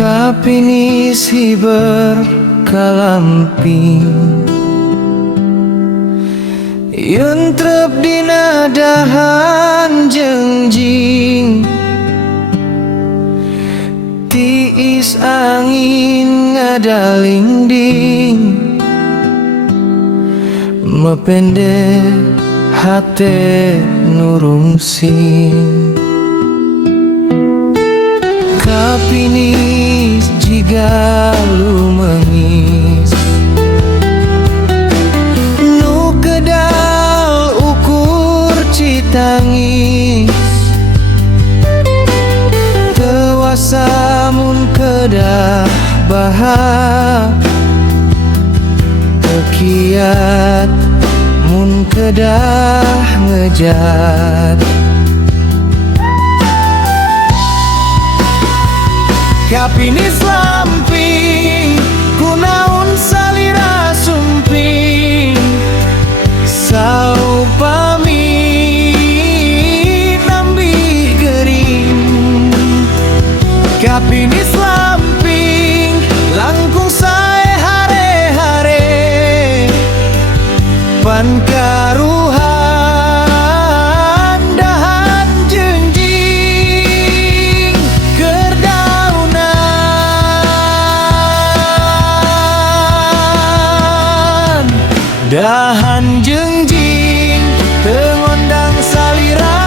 Kapinis hiber kalamping Yun trep dina dahan jengjing Tiis angin ngadalingding Mepende hate nurungsing Kapinis jiga lumengis Nu kedal ukur citangis Tewasa mun kedah bahak Tekiat mun kedah ngejat Kapinis lamping kunaun salira sumping Saupami nambi gering Kapinis lamping langkung sae hare-hare Pan karuhan dahan jengjing Kerdaunan dahan jengjing Tengondang salira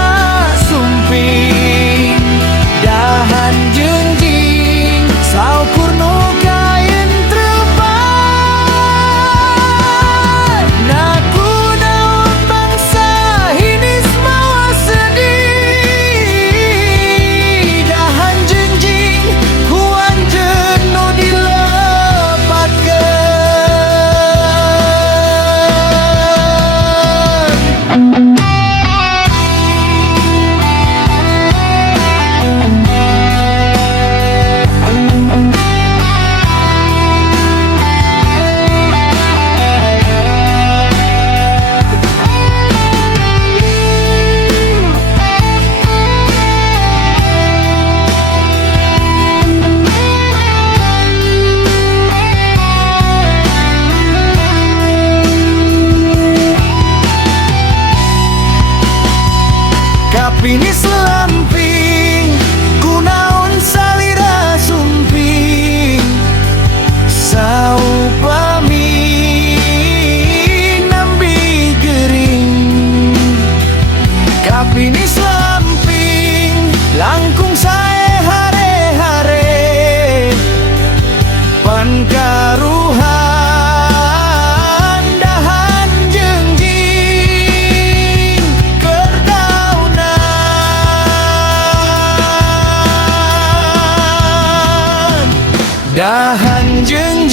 sumping Dahan jengjing saukur nu kain trepan Naku naon bangsa hinis mawa sedih Dahan jengjing kuan jenuh dilepatkeun Kapinis lamping kunaon salira sumping Saupami nambi gering Kapinis lamping langkung sae hare-hare Pan karuhan dahan jengjing Dahan jengjing